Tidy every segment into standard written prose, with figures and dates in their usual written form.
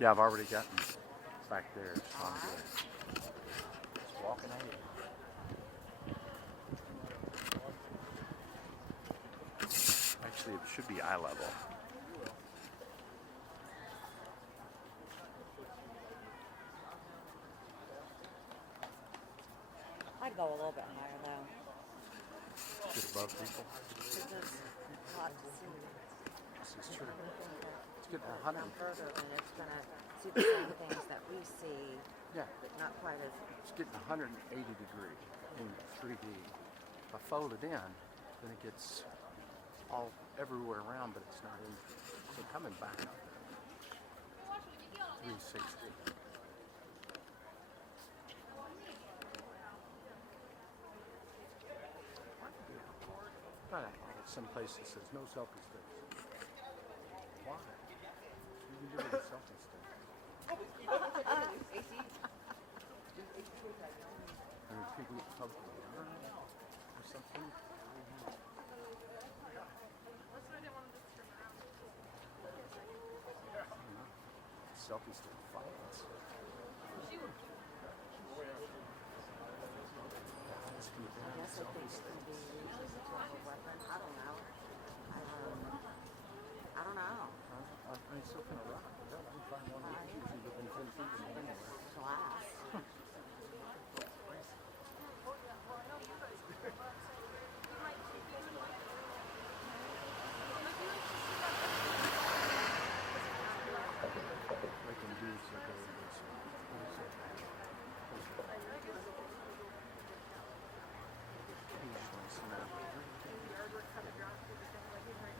Yeah, I've already gotten back there, so I'm good. Just walking ahead. Actually, it should be eye level. I'd go a little bit higher though. Get above people. Because it's hot to see. This is true. Let's get Come 100. further and it's gonna see the same things that we see, Yeah, but not quite as. it's getting 180 degree in 3D. If I fold it in, then it gets all everywhere around, but it's not in. So coming back up there, 360. Right. Some places says no selfie sticks. Why? You can do it with selfie sticks. I mean, people probably or something. Selfie stick fights. I guess I think it can be used as a total weapon. I don't know. I don't know. I'm still kind of rock. I can find one that usually within 10 feet of me anywhere. Glass. They can do so they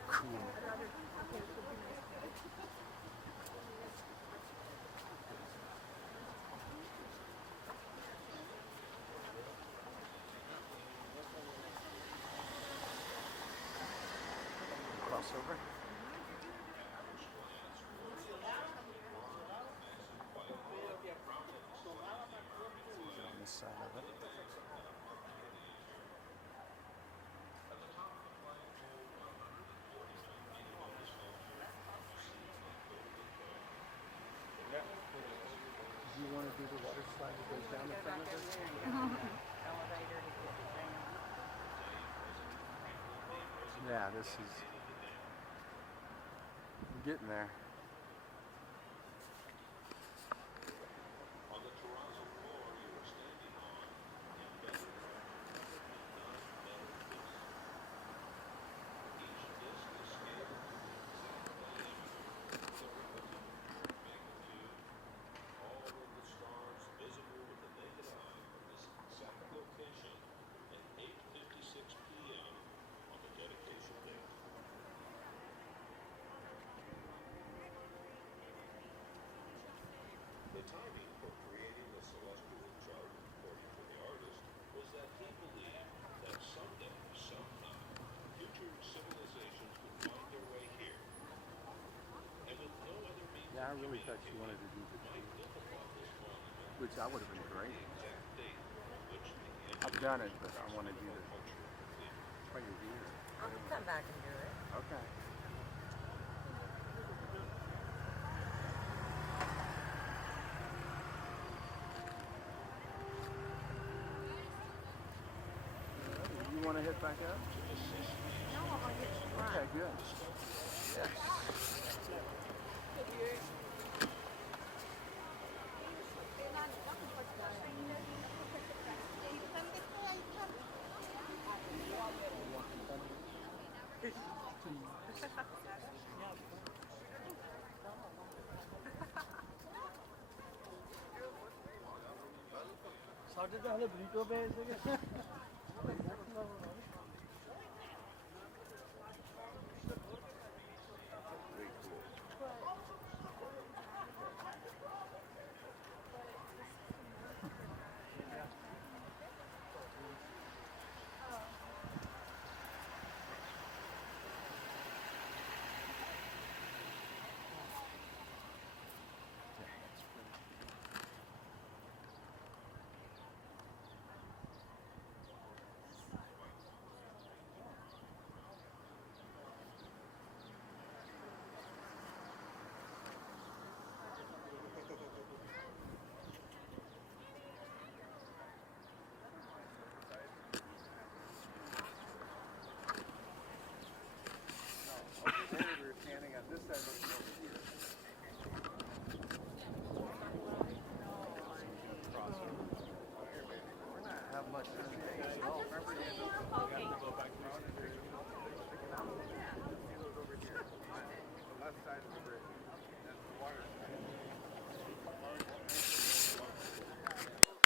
cool. Crossover. On this side of it. Do you want to do the water slide that goes down the front of it? Elevator to get down. Yeah, this is we're getting there. The timing for creating the celestial chart, according to the artist, was that he believed that someday, sometime, future civilizations would find their way here. And with no other means Yeah, I really thought you wanted to do the might build upon this monument which I would have been great. exact date on which the I've done it, but I want to do the culture completed. right here. I can come back and do it. Okay. You want to head back up? No, I'm gonna get you front. Okay, good. Yes. সাড়ে তাহলে video পেয়ে এসে গেছে